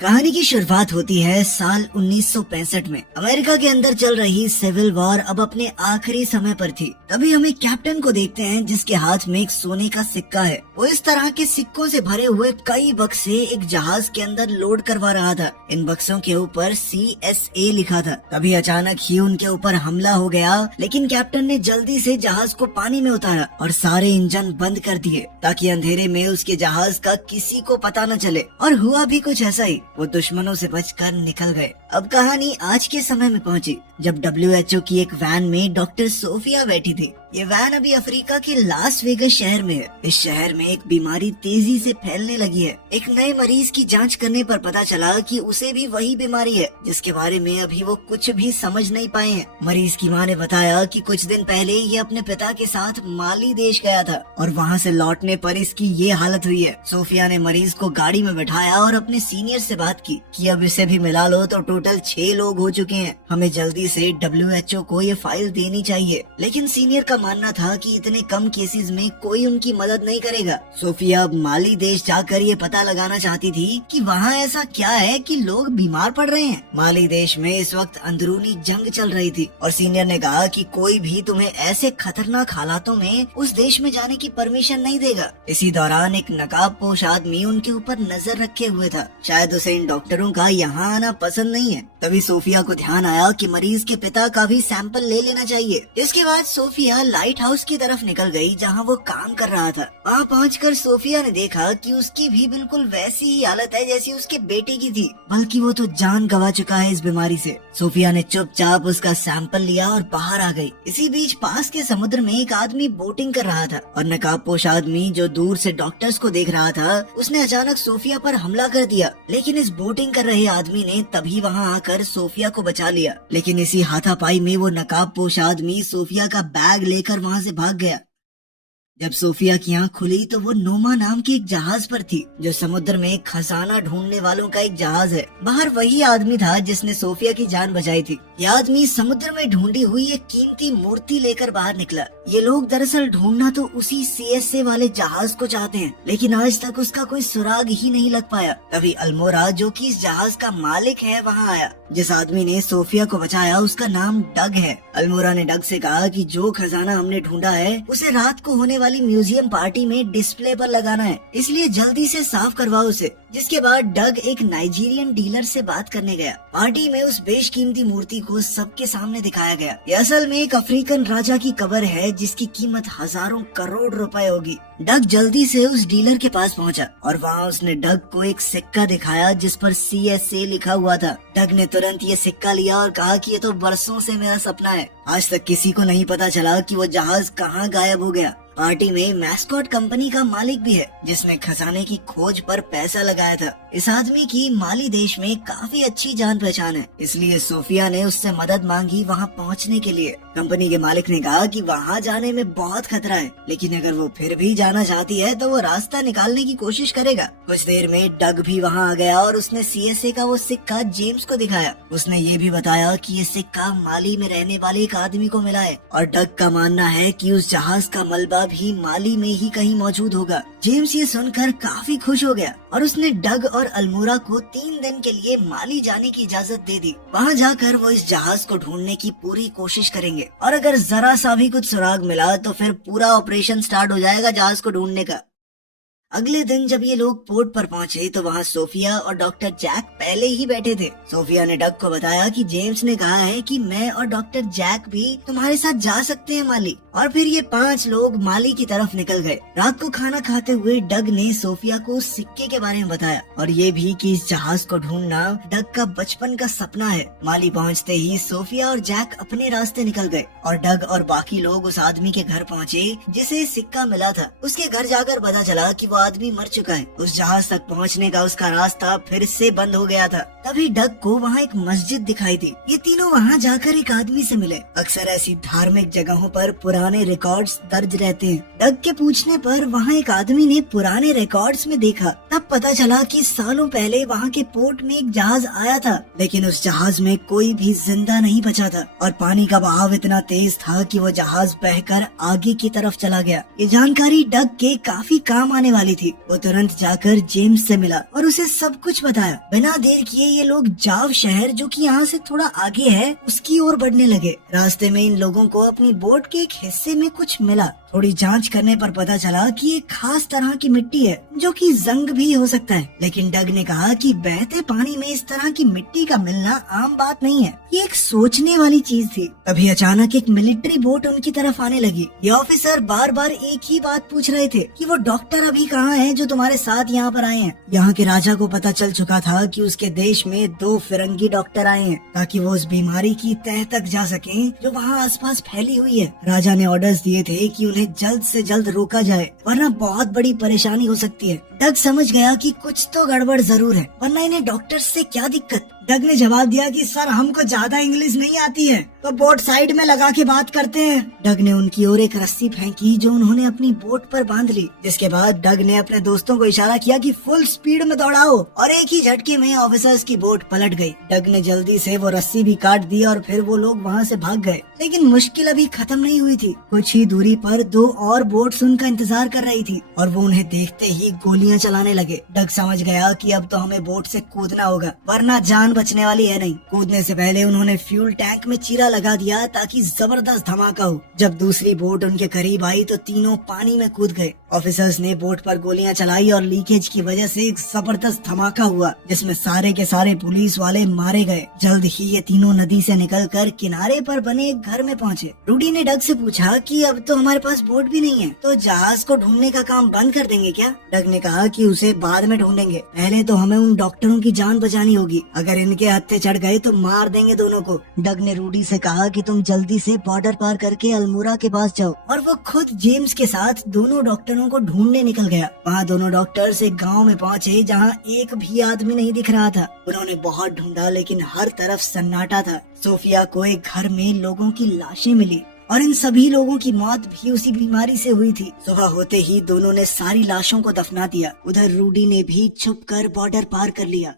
कहानी की शुरुआत होती है साल 1965 में। अमेरिका के अंदर चल रही सिविल वॉर अब अपने आखिरी समय पर थी। तभी हम एक कैप्टन को देखते हैं जिसके हाथ में एक सोने का सिक्का है। वो इस तरह के सिक्कों से भरे हुए कई बक्से एक जहाज के अंदर लोड करवा रहा था। इन बक्सों के ऊपर CSA लिखा था। तभी अचानक ही उनके ऊपर हमला हो गया, लेकिन कैप्टन ने जल्दी से जहाज को पानी में उतारा और सारे इंजन बंद कर दिए ताकि अंधेरे में उसके जहाज का किसी को पता न चले। और हुआ भी कुछ ऐसा ही, वो दुश्मनों से बचकर निकल गए। अब कहानी आज के समय में पहुंची जब WHO की एक वैन में डॉक्टर सोफिया बैठी थी। ये वैन अभी अफ्रीका के लास वेगस शहर में है। इस शहर में एक बीमारी तेजी से फैलने लगी है। एक नए मरीज की जांच करने पर पता चला कि उसे भी वही बीमारी है जिसके बारे में अभी वो कुछ भी समझ नहीं पाए हैं। मरीज की मां ने बताया कि कुछ दिन पहले ये अपने पिता के साथ माली देश गया था और वहाँ से लौटने पर इसकी ये हालत हुई है। सोफिया ने मरीज को गाड़ी में बैठाया और अपने सीनियर से बात की कि अब इसे भी मिला लो तो टोटल 6 लोग हो चुके हैं। हमें जल्दी से WHO को ये फाइल देनी चाहिए। लेकिन सीनियर का मानना था कि इतने कम केसेस में कोई उनकी मदद नहीं करेगा। सोफिया अब माली देश जाकर ये पता लगाना चाहती थी कि वहाँ ऐसा क्या है कि लोग बीमार पड़ रहे हैं। माली देश में इस वक्त अंदरूनी जंग चल रही थी और सीनियर ने कहा कि कोई भी तुम्हें ऐसे खतरनाक हालातों में उस देश में जाने की परमिशन नहीं देगा। इसी दौरान एक नकाबपोश आदमी उनके ऊपर नजर रखे हुए था। शायद उसे इन डॉक्टरों का यहाँ आना पसंद नहीं है। तभी सोफिया को ध्यान आया कि मरीज के पिता का भी सैंपल ले लेना चाहिए। इसके बाद सोफिया लाइट हाउस की तरफ निकल गई जहाँ वो काम कर रहा था। वहाँ पहुंचकर सोफिया ने देखा कि उसकी भी बिल्कुल वैसी ही हालत है जैसी उसके बेटे की थी, बल्कि वो तो जान गंवा चुका है इस बीमारी से। सोफिया ने चुपचाप उसका सैंपल लिया और बाहर आ गई। इसी बीच पास के समुद्र में एक आदमी बोटिंग कर रहा था और नकाबपोश आदमी जो दूर से डॉक्टर्स को देख रहा था, उसने अचानक सोफिया पर हमला कर दिया। लेकिन इस बोटिंग कर रहे आदमी ने तभी वहाँ आकर सोफिया को बचा लिया। लेकिन इसी हाथापाई में वो नकाबपोश आदमी सोफिया का बैग लेकर वहाँ से भाग गया। जब सोफिया की आंख खुली तो वो नोमा नाम के एक जहाज पर थी जो समुद्र में खजाना ढूंढने वालों का एक जहाज है। बाहर वही आदमी था जिसने सोफिया की जान बचाई थी। यह आदमी समुद्र में ढूंढी हुई एक कीमती मूर्ति लेकर बाहर निकला। ये लोग दरअसल ढूंढना तो उसी CSA वाले जहाज को चाहते हैं, लेकिन आज तक उसका कोई सुराग ही नहीं लग पाया। तभी अल्मोरा जो कि इस जहाज का मालिक है वहाँ आया। जिस आदमी ने सोफिया को बचाया उसका नाम डग है। अल्मोरा ने डग से कहा कि जो खजाना हमने ढूंढा है उसे रात को होने वाली म्यूजियम पार्टी में डिस्प्ले पर लगाना है, इसलिए जल्दी से साफ करवाओ उसे। जिसके बाद डग एक नाइजीरियन डीलर से बात करने गया। पार्टी में उस बेशकीमती मूर्ति को सबके सामने दिखाया गया। ये असल में एक अफ्रीकन राजा की कब्र है जिसकी कीमत हजारों करोड़ रुपए होगी। डग जल्दी से उस डीलर के पास पहुंचा और वहाँ उसने डग को एक सिक्का दिखाया जिस पर CSA लिखा हुआ था। डग ने तुरंत ये सिक्का लिया और कहा कि ये तो बरसों से मेरा सपना है। आज तक किसी को नहीं पता चला कि वो जहाज कहाँ गायब हो गया। पार्टी में मैस्कॉट कंपनी का मालिक भी है जिसने खजाने की खोज पर पैसा लगाया था। इस आदमी की माली देश में काफी अच्छी जान पहचान है, इसलिए सोफिया ने उससे मदद मांगी वहाँ पहुँचने के लिए। कंपनी के मालिक ने कहा कि वहाँ जाने में बहुत खतरा है, लेकिन अगर वो फिर भी जाना चाहती है तो वो रास्ता निकालने की कोशिश करेगा। कुछ देर में डग भी वहाँ आ गया और उसने CSA का वो सिक्का जेम्स को दिखाया। उसने ये भी बताया कि ये सिक्का माली में रहने वाले एक आदमी को मिला है और डग का मानना है कि उस जहाज का मलबा भी माली में ही कहीं मौजूद होगा। जेम्स ये सुनकर काफी खुश हो गया और उसने डग और अल्मोरा को 3 दिन के लिए माली जाने की इजाजत दे दी। वहाँ जाकर वो इस जहाज को ढूंढने की पूरी कोशिश करेंगे और अगर जरा सा भी कुछ सुराग मिला तो फिर पूरा ऑपरेशन स्टार्ट हो जाएगा जहाज को ढूंढने का। अगले दिन जब ये लोग पोर्ट पर पहुंचे तो वहाँ सोफिया और डॉक्टर जैक पहले ही बैठे थे। सोफिया ने डग को बताया कि जेम्स ने कहा है कि मैं और डॉक्टर जैक भी तुम्हारे साथ जा सकते हैं माली। और फिर ये 5 लोग माली की तरफ निकल गए। रात को खाना खाते हुए डग ने सोफिया को उस सिक्के के बारे में बताया और ये भी कि इस जहाज को ढूंढना डग का बचपन का सपना है। माली पहुँचते ही सोफिया और जैक अपने रास्ते निकल गए और डग और बाकी लोग उस आदमी के घर पहुँचे जिसे सिक्का मिला था। उसके घर जाकर पता चला कि वो आदमी मर चुका है। उस जहाज तक पहुंचने का उसका रास्ता फिर से बंद हो गया था। तभी डग को वहाँ एक मस्जिद दिखाई दी। ये तीनों वहाँ जाकर एक आदमी से मिले। अक्सर ऐसी धार्मिक जगहों पर पुराने रिकॉर्ड्स दर्ज रहते हैं। डग के पूछने पर वहाँ एक आदमी ने पुराने रिकॉर्ड्स में देखा। तब पता चला कि सालों पहले वहाँ के पोर्ट में एक जहाज आया था, लेकिन उस जहाज में कोई भी जिंदा नहीं बचा था और पानी का बहाव इतना तेज था कि वो जहाज बहकर आगे की तरफ चला गया। ये जानकारी डग के काफी काम आने वाली थी। वो तुरंत जाकर जेम्स से मिला और उसे सब कुछ बताया। बिना देर किए ये लोग जाव शहर, जो कि यहाँ से थोड़ा आगे है, उसकी ओर बढ़ने लगे। रास्ते में इन लोगों को अपनी बोट के एक हिस्से में कुछ मिला। थोड़ी जांच करने पर पता चला कि ये खास तरह की मिट्टी है जो कि जंग भी हो सकता है, लेकिन डग ने कहा कि बहते पानी में इस तरह की मिट्टी का मिलना आम बात नहीं है। ये एक सोचने वाली चीज थी। तभी अचानक एक मिलिट्री बोट उनकी तरफ आने लगी। ये ऑफिसर बार बार एक ही बात पूछ रहे थे कि वो डॉक्टर अभी कहाँ हैं जो तुम्हारे साथ यहाँ पर आए हैं। यहाँ के राजा को पता चल चुका था कि उसके देश में 2 फिरंगी डॉक्टर आए हैं ताकि वो उस बीमारी की तह तक जा सकें जो वहाँ आसपास फैली हुई है। राजा ने ऑर्डर्स दिए थे कि उन्हें जल्द से जल्द रोका जाए, वरना बहुत बड़ी परेशानी हो सकती है। डग समझ गया कि कुछ तो गड़बड़ जरूर है, वरना इन्हें डॉक्टर से क्या दिक्कत। डग ने जवाब दिया कि सर, हमको ज्यादा इंग्लिश नहीं आती है, तो बोट साइड में लगा के बात करते हैं। डग ने उनकी ओर एक रस्सी फेंकी जो उन्होंने अपनी बोट पर बांध ली, जिसके बाद डग ने अपने दोस्तों को इशारा किया कि फुल स्पीड में दौड़ाओ, और एक ही झटके में ऑफिसर्स की बोट पलट गई। डग ने जल्दी से वो रस्सी भी काट दी और फिर वो लोग वहाँ से भाग गए। लेकिन मुश्किल अभी खत्म नहीं हुई थी। कुछ ही दूरी पर 2 और बोट्स उनका इंतजार कर रही थी और वो उन्हें देखते ही गोलियां चलाने लगे। डग समझ गया कि अब तो हमें बोट से कूदना होगा, वरना जान बचने वाली है नहीं। कूदने से पहले उन्होंने फ्यूल टैंक में चीरा लगा दिया ताकि जबरदस्त धमाका हो। जब दूसरी बोट उनके करीब आई तो तीनों पानी में कूद गए। ऑफिसर्स ने बोट पर गोलियां चलाई और लीकेज की वजह से एक जबरदस्त धमाका हुआ, जिसमें सारे के सारे पुलिस वाले मारे गए। जल्द ही ये तीनों नदी से निकलकर किनारे पर बने एक घर में पहुंचे। रूडी ने डग से पूछा कि अब तो हमारे पास बोट भी नहीं है, तो जहाज को ढूंढने का काम बंद कर देंगे क्या? डग ने कहा कि उसे बाद में ढूंढेंगे, पहले तो हमें उन डॉक्टरों की जान बचानी होगी। अगर इनके हत्थे चढ़ गए तो मार देंगे दोनों को। डग ने रूडी से कहा कि तुम जल्दी से बॉर्डर पार करके अल्मोड़ा के पास जाओ, और वो खुद जेम्स के साथ दोनों डॉक्टरों को ढूंढने निकल गया। वहाँ दोनों डॉक्टर्स एक गांव में पहुँचे जहाँ एक भी आदमी नहीं दिख रहा था। उन्होंने बहुत ढूंढा लेकिन हर तरफ सन्नाटा था। सोफिया को एक घर में लोगों की लाशें मिली और इन सभी लोगों की मौत भी उसी बीमारी से हुई थी। सुबह होते ही दोनों ने सारी लाशों को दफना दिया। उधर रूडी ने भी छुपकर बॉर्डर पार कर लिया।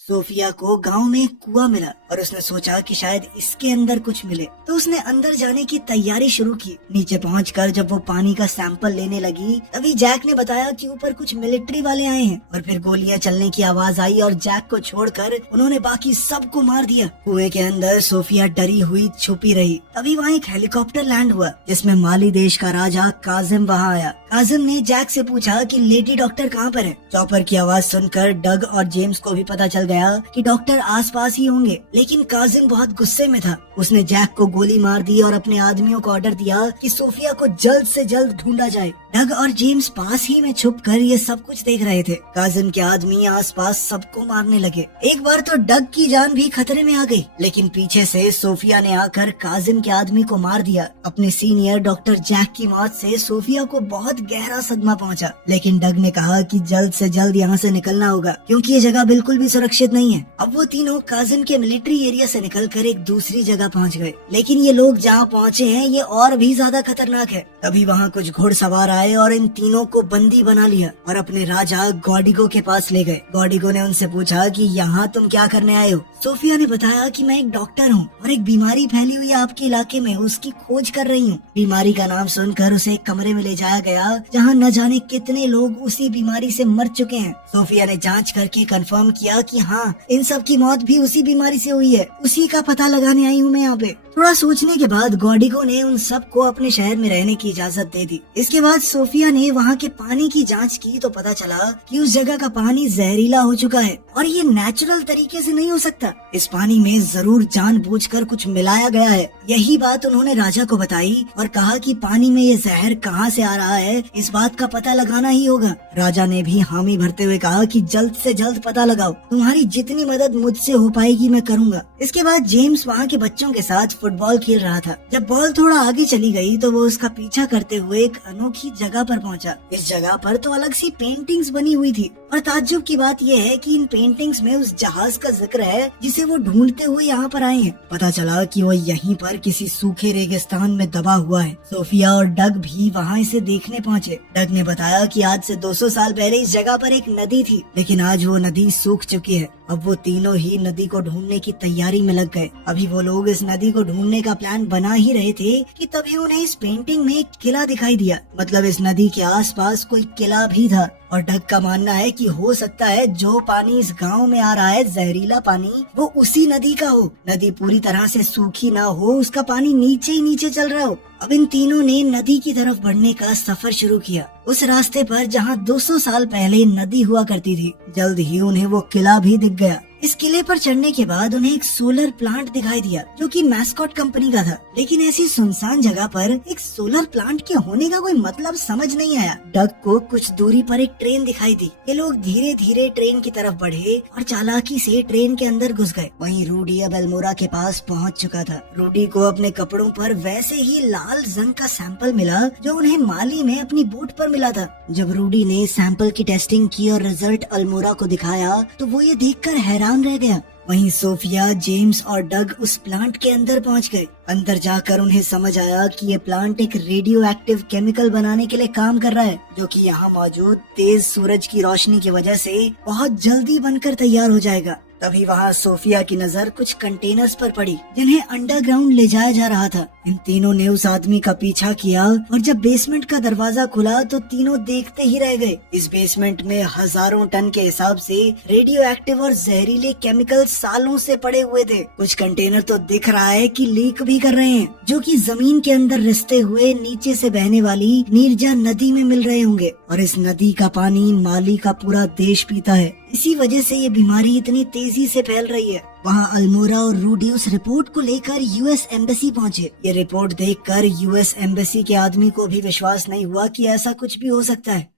सोफिया को गांव में एक कुआं मिला और उसने सोचा कि शायद इसके अंदर कुछ मिले, तो उसने अंदर जाने की तैयारी शुरू की। नीचे पहुंचकर जब वो पानी का सैंपल लेने लगी, तभी जैक ने बताया कि ऊपर कुछ मिलिट्री वाले आए हैं, और फिर गोलियां चलने की आवाज आई और जैक को छोड़कर उन्होंने बाकी सबको मार दिया। कुएं के अंदर सोफिया डरी हुई छुपी रही। तभी वहाँ एक हेलीकॉप्टर लैंड हुआ जिसमें माली देश का राजा काजिम वहाँ आया। काजिम ने जैक से पूछा कि लेडी डॉक्टर कहाँ पर है। चॉपर की आवाज सुनकर डग और जेम्स को भी पता चल गया कि डॉक्टर आसपास ही होंगे, लेकिन काजिम बहुत गुस्से में था। उसने जैक को गोली मार दी और अपने आदमियों को ऑर्डर दिया कि सोफिया को जल्द से जल्द ढूंढा जाए। डग और जेम्स पास ही में छुपकर ये सब कुछ देख रहे थे। काजिम के आदमी आसपास सबको मारने लगे। एक बार तो डग की जान भी खतरे में आ गई, लेकिन पीछे से सोफिया ने आकर काजिम के आदमी को मार दिया। अपने सीनियर डॉक्टर जैक की मौत से सोफिया को बहुत गहरा सदमा पहुंचा, लेकिन डग ने कहा कि जल्द से जल्द यहाँ से निकलना होगा क्योंकि ये जगह बिल्कुल भी सुरक्षित नहीं है। अब वो तीनों काजिम के मिलिट्री एरिया से निकलकर एक दूसरी जगह पहुंच गए, लेकिन ये लोग जहाँ पहुँचे हैं ये और भी ज्यादा खतरनाक है। तभी वहाँ कुछ घुड़सवार आए और इन तीनों को बंदी बना लिया और अपने राजा गॉडिगो के पास ले गए। गॉडिगो ने उनसे पूछा कि यहाँ तुम क्या करने आए हो? सोफिया ने बताया कि मैं एक डॉक्टर हूँ और एक बीमारी फैली हुई है आपके इलाके में, उसकी खोज कर रही हूँ। बीमारी का नाम सुनकर उसे एक कमरे में ले जाया गया जहाँ न जाने कितने लोग उसी बीमारी से मर चुके हैं। सोफिया ने जांच करके कंफर्म किया कि हाँ, इन सब की मौत भी उसी बीमारी से हुई है। उसी का पता लगाने आई हूँ मैं यहाँ पे। थोड़ा सोचने के बाद गॉडिगो ने उन सबको अपने शहर में रहने की इजाजत दे दी। इसके बाद सोफिया ने वहाँ के पानी की जांच की तो पता चला कि उस जगह का पानी जहरीला हो चुका है और ये नेचुरल तरीके से नहीं हो सकता। इस पानी में जरूर जानबूझकर कुछ मिलाया गया है। यही बात उन्होंने राजा को बताई और कहा कि पानी में ये जहर कहाँ से आ रहा है, इस बात का पता लगाना ही होगा। राजा ने भी हामी भरते हुए कहा कि जल्द से जल्द पता लगाओ। तुम्हारे तुम्हारी जितनी मदद मुझसे हो पाएगी मैं करूँगा। इसके बाद जेम्स वहाँ के बच्चों के साथ फुटबॉल खेल रहा था। जब बॉल थोड़ा आगे चली गई तो वो उसका पीछा करते हुए एक अनोखी जगह पर पहुँचा। इस जगह पर तो अलग सी पेंटिंग्स बनी हुई थी और ताज्जुब की बात यह है कि इन पेंटिंग्स में उस जहाज का जिक्र है जिसे वो ढूंढते हुए यहाँ पर आए हैं। पता चला कि वो यहीं पर किसी सूखे रेगिस्तान में दबा हुआ है। सोफिया और डग भी वहाँ इसे देखने पहुँचे। डग ने बताया कि आज से 200 साल पहले इस जगह पर एक नदी थी, लेकिन आज वो नदी सूख चुकी है। अब वो तीनों ही नदी को ढूंढने की तैयारी में लग गए। अभी वो लोग इस नदी को ढूंढने का प्लान बना ही रहे थे कि तभी उन्हें इस पेंटिंग में एक किला दिखाई दिया। मतलब इस नदी के आसपास कोई किला भी था और डग का मानना है कि हो सकता है जो पानी इस गांव में आ रहा है, जहरीला पानी, वो उसी नदी का हो। नदी पूरी तरह से सूखी ना हो, उसका पानी नीचे ही नीचे चल रहा हो। अब इन तीनों ने नदी की तरफ बढ़ने का सफर शुरू किया, उस रास्ते पर जहाँ 200 साल पहले नदी हुआ करती थी। जल्द ही उन्हें वो किला भी दिख गया। इस किले पर चढ़ने के बाद उन्हें एक सोलर प्लांट दिखाई दिया जो कि मैस्कॉट कंपनी का था। लेकिन ऐसी सुनसान जगह पर एक सोलर प्लांट के होने का कोई मतलब समझ नहीं आया। डग को कुछ दूरी पर एक ट्रेन दिखाई दी। ये लोग धीरे धीरे ट्रेन की तरफ बढ़े और चालाकी से ट्रेन के अंदर घुस गए। वहीं रूडी अब अल्मोड़ा के पास पहुंच चुका था। रूडी को अपने कपड़ों पर वैसे ही लाल जंग का सैंपल मिला जो उन्हें माली में अपनी बोट पर मिला था। जब रूडी ने सैंपल की टेस्टिंग की और रिजल्ट अल्मोड़ा को दिखाया तो वो ये देखकर हैरान रह गया। वहीं सोफिया, जेम्स और डग उस प्लांट के अंदर पहुंच गए। अंदर जाकर उन्हें समझ आया कि ये प्लांट एक रेडियो एक्टिव केमिकल बनाने के लिए काम कर रहा है, जो कि यहाँ मौजूद तेज सूरज की रोशनी की वजह से बहुत जल्दी बनकर तैयार हो जाएगा। तभी वहाँ सोफिया की नजर कुछ कंटेनर्स पर पड़ी जिन्हें अंडरग्राउंड ले जाया जा रहा था। इन तीनों ने उस आदमी का पीछा किया और जब बेसमेंट का दरवाजा खुला तो तीनों देखते ही रह गए। इस बेसमेंट में हजारों टन के हिसाब से रेडियो एक्टिव और जहरीले केमिकल सालों से पड़े हुए थे। कुछ कंटेनर तो दिख रहा है कि लीक भी कर रहे हैं, जो कि जमीन के अंदर रिसते हुए नीचे से बहने वाली नीरजा नदी में मिल रहे होंगे। और इस नदी का पानी माली का पूरा देश पीता है। इसी वजह से ये बीमारी इतनी तेजी से फैल रही है। वहाँ अल्मोड़ा और रूडी उस रिपोर्ट को लेकर यूएस एम्बेसी पहुँचे। ये रिपोर्ट देखकर यूएस एम्बेसी के आदमी को भी विश्वास नहीं हुआ कि ऐसा कुछ भी हो सकता है।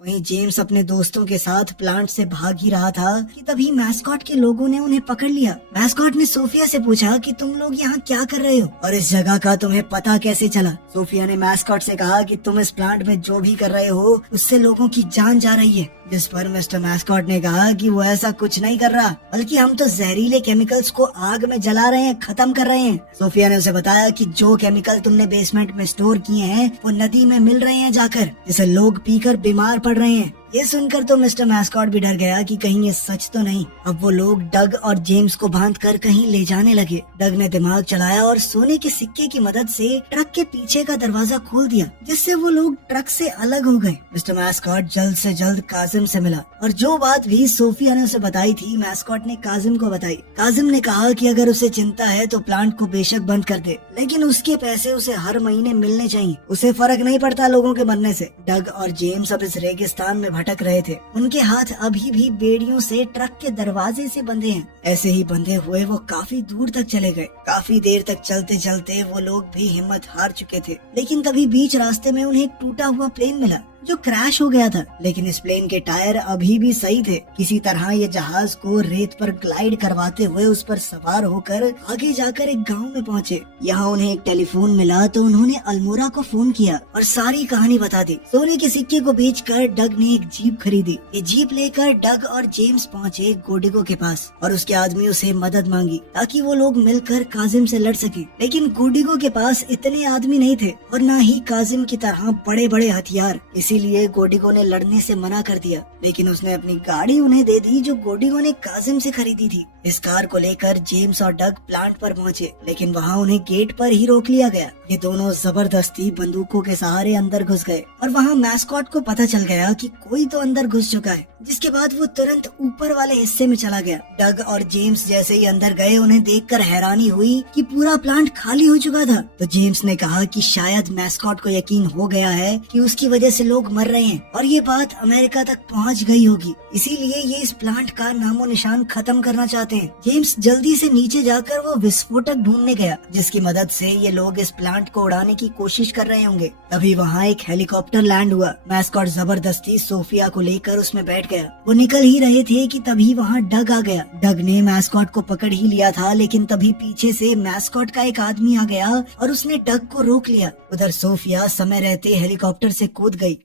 वहीं जेम्स अपने दोस्तों के साथ प्लांट से भाग ही रहा था कि तभी मैस्कॉट के लोगों ने उन्हें पकड़ लिया। मैस्कॉट ने सोफिया से पूछा कि तुम लोग यहाँ क्या कर रहे हो और इस जगह का तुम्हें पता कैसे चला। सोफिया ने मैस्कॉट से कहा कि तुम इस प्लांट में जो भी कर रहे हो उससे लोगों की जान जा रही है। जिस पर मिस्टर मैस्कॉट ने कहा कि वो ऐसा कुछ नहीं कर रहा, बल्कि हम तो जहरीले केमिकल्स को आग में जला रहे हैं, खत्म कर रहे हैं। सोफिया ने उसे बताया कि जो केमिकल तुमने बेसमेंट में स्टोर किए हैं वो नदी में मिल रहे हैं जाकर, जिसे लोग पीकर बीमार पड़ रहे हैं। ये सुनकर तो मिस्टर मैस्कॉट भी डर गया कि कहीं ये सच तो नहीं। अब वो लोग डग और जेम्स को बांधकर कहीं ले जाने लगे। डग ने दिमाग चलाया और सोने के सिक्के की मदद से ट्रक के पीछे का दरवाजा खोल दिया, जिससे वो लोग ट्रक से अलग हो गए। मिस्टर मैस्कॉट जल्द से जल्द काजिम से मिला और जो बात भी सोफिया ने उसे बताई थी मैस्कॉट ने काजिम को बताई। काजिम ने कहा कि अगर उसे चिंता है तो प्लांट को बेशक बंद कर दे, लेकिन उसके पैसे उसे हर महीने मिलने चाहिए। उसे फर्क नहीं पड़ता लोगों के मरने से। डग और जेम्स अब इस रेगिस्तान में भटक रहे थे। उनके हाथ अभी भी बेड़ियों से ट्रक के दरवाजे से बंधे हैं। ऐसे ही बंधे हुए वो काफी दूर तक चले गए। काफी देर तक चलते चलते वो लोग भी हिम्मत हार चुके थे। लेकिन तभी बीच रास्ते में उन्हें एक टूटा हुआ प्लेन मिला जो क्रैश हो गया था। लेकिन इस प्लेन के टायर अभी भी सही थे। किसी तरह ये जहाज को रेत पर ग्लाइड करवाते हुए उस पर सवार होकर आगे जाकर एक गांव में पहुंचे। यहाँ उन्हें एक टेलीफोन मिला तो उन्होंने अल्मोड़ा को फोन किया और सारी कहानी बता दी। सोने के सिक्के को बेचकर डग ने एक जीप खरीदी। ये जीप लेकर डग और जेम्स पहुँचे गोडिगो के पास और उसके आदमियों से मदद मांगी ताकि वो लोग मिलकर काजिम से लड़ सके। लेकिन गोडिगो के पास इतने आदमी नहीं थे और न ही काजिम की तरह बड़े बड़े हथियार। इसीलिए गोडिगो ने लड़ने से मना कर दिया। लेकिन उसने अपनी गाड़ी उन्हें दे दी जो गोडिगो ने काजिम से खरीदी थी। इस कार को लेकर जेम्स और डग प्लांट पर पहुंचे, लेकिन वहाँ उन्हें गेट पर ही रोक लिया गया। ये दोनों जबरदस्ती बंदूकों के सहारे अंदर घुस गए और वहाँ मैस्कॉट को पता चल गया कि कोई तो अंदर घुस चुका है, जिसके बाद वो तुरंत ऊपर वाले हिस्से में चला गया। डग और जेम्स जैसे ही अंदर गए उन्हें देखकर हैरानी हुई कि पूरा प्लांट खाली हो चुका था। तो जेम्स ने कहा कि शायद मैस्कॉट को यकीन हो गया है कि उसकी वजह से लोग मर रहे हैं और ये बात अमेरिका तक पहुंच गई होगी, इसीलिए ये इस प्लांट का नामो निशान खत्म करना चाहते हैं। हैं। जेम्स जल्दी से नीचे जाकर वो विस्फोटक ढूंढने गया जिसकी मदद से ये लोग इस प्लांट को उड़ाने की कोशिश कर रहे होंगे। तभी वहाँ एक हेलीकॉप्टर लैंड हुआ। मैस्कॉट जबरदस्ती सोफिया को लेकर उसमें बैठ गया। वो निकल ही रहे थे कि तभी वहाँ डग आ गया। डग ने मैस्कॉट को पकड़ ही लिया था, लेकिन तभी पीछे से मैस्कॉट का एक आदमी आ गया और उसने डग को रोक लिया। उधर सोफिया समय रहते हेलीकॉप्टर से कूद गई।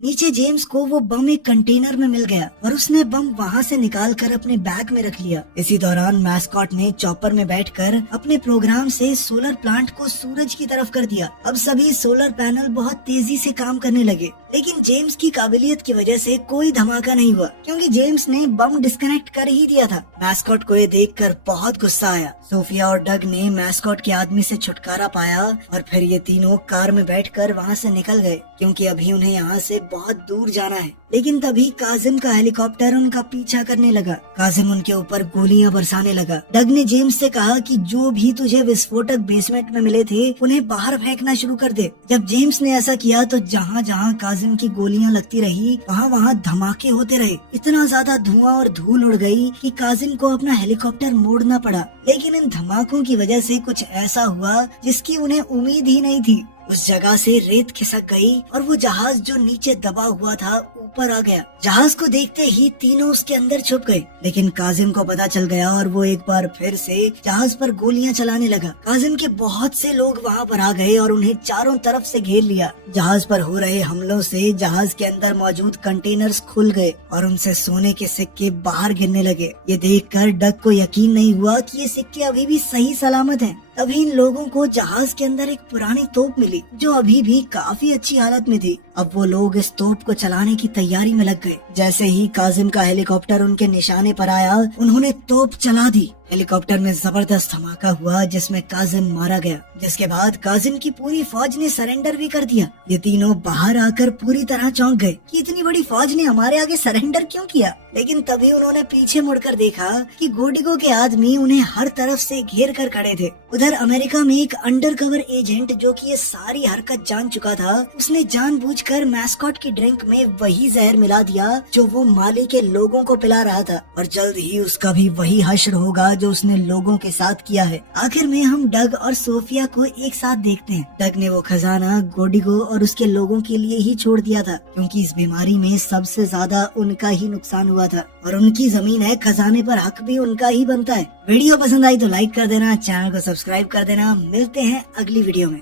नीचे जेम्स को वो बम एक कंटेनर में मिल गया और उसने बम वहाँ से निकाल कर अपने बैग में रख लिया। इसी दौरान मैस्कॉट ने चॉपर में बैठकर अपने प्रोग्राम से सोलर प्लांट को सूरज की तरफ कर दिया। अब सभी सोलर पैनल बहुत तेजी से काम करने लगे, लेकिन जेम्स की काबिलियत की वजह से कोई धमाका नहीं हुआ क्योंकि जेम्स ने बम डिस्कनेक्ट कर ही दिया था। मैस्कॉट को ये देखकर बहुत गुस्सा आया। सोफिया और डग ने मैस्कॉट के आदमी से छुटकारा पाया और फिर ये तीनों कार में बैठकर वहाँ से निकल गए क्योंकि अभी उन्हें यहाँ से बहुत दूर जाना है। लेकिन तभी काजिम का हेलीकॉप्टर उनका पीछा करने लगा। काजिम उनके ऊपर गोलियां बरसाने लगा। डग ने जेम्स से कहा कि जो भी तुझे विस्फोटक बेसमेंट में मिले थे उन्हें बाहर फेंकना शुरू कर दे। जब जेम्स ने ऐसा किया तो जहाँ जहाँ काजिम की गोलियां लगती रही वहाँ वहाँ धमाके होते रहे। इतना ज्यादा धुआं और धूल उड़ गई कि काजिम को अपना हेलीकॉप्टर मोड़ना पड़ा। लेकिन इन धमाकों की वजह से कुछ ऐसा हुआ जिसकी उन्हें उम्मीद ही नहीं थी। उस जगह से रेत खिसक गई और वो जहाज जो नीचे दबा हुआ था ऊपर आ गया। जहाज को देखते ही तीनों उसके अंदर छुप गए, लेकिन काजिम को पता चल गया और वो एक बार फिर से जहाज पर गोलियां चलाने लगा। काजिम के बहुत से लोग वहाँ पर आ गए और उन्हें चारों तरफ से घेर लिया। जहाज पर हो रहे हमलों से जहाज के अंदर मौजूद कंटेनर्स खुल गए और उनसे सोने के सिक्के बाहर गिरने लगे। ये देखकर डग को यकीन नहीं हुआ कि ये सिक्के अभी भी सही सलामत हैं। तभी इन लोगों को जहाज के अंदर एक पुरानी तोप मिली जो अभी भी काफी अच्छी हालत में थी। अब वो लोग इस तोप को चलाने की तैयारी में लग गए। जैसे ही काजिम का हेलीकॉप्टर उनके निशाने पर आया उन्होंने तोप चला दी। हेलीकॉप्टर में जबरदस्त धमाका हुआ जिसमें काजिम मारा गया, जिसके बाद काजिम की पूरी फौज ने सरेंडर भी कर दिया। ये तीनों बाहर आकर पूरी तरह चौंक गए कि इतनी बड़ी फौज ने हमारे आगे सरेंडर क्यों किया। लेकिन तभी उन्होंने पीछे मुड़कर देखा कि गोडिगो के आदमी उन्हें हर तरफ से घेर कर खड़े थे। उधर अमेरिका में एक अंडरकवर एजेंट जो कि ये सारी हरकत जान चुका था, उसने जानबूझकर मैस्कॉट की ड्रिंक में वही जहर मिला दिया जो वो माली के लोगों को पिला रहा था और जल्द ही उसका भी वही हश्र होगा जो उसने लोगों के साथ किया है। आखिर में हम डग और सोफिया को एक साथ देखते हैं। डग ने वो खजाना गोडिगो और उसके लोगों के लिए ही छोड़ दिया था क्योंकि इस बीमारी में सबसे ज्यादा उनका ही नुकसान हुआ था और उनकी जमीन है, खजाने पर हक भी उनका ही बनता है। वीडियो पसंद आई तो लाइक कर देना, चैनल को सब्सक्राइब कर देना। मिलते हैं अगली वीडियो में।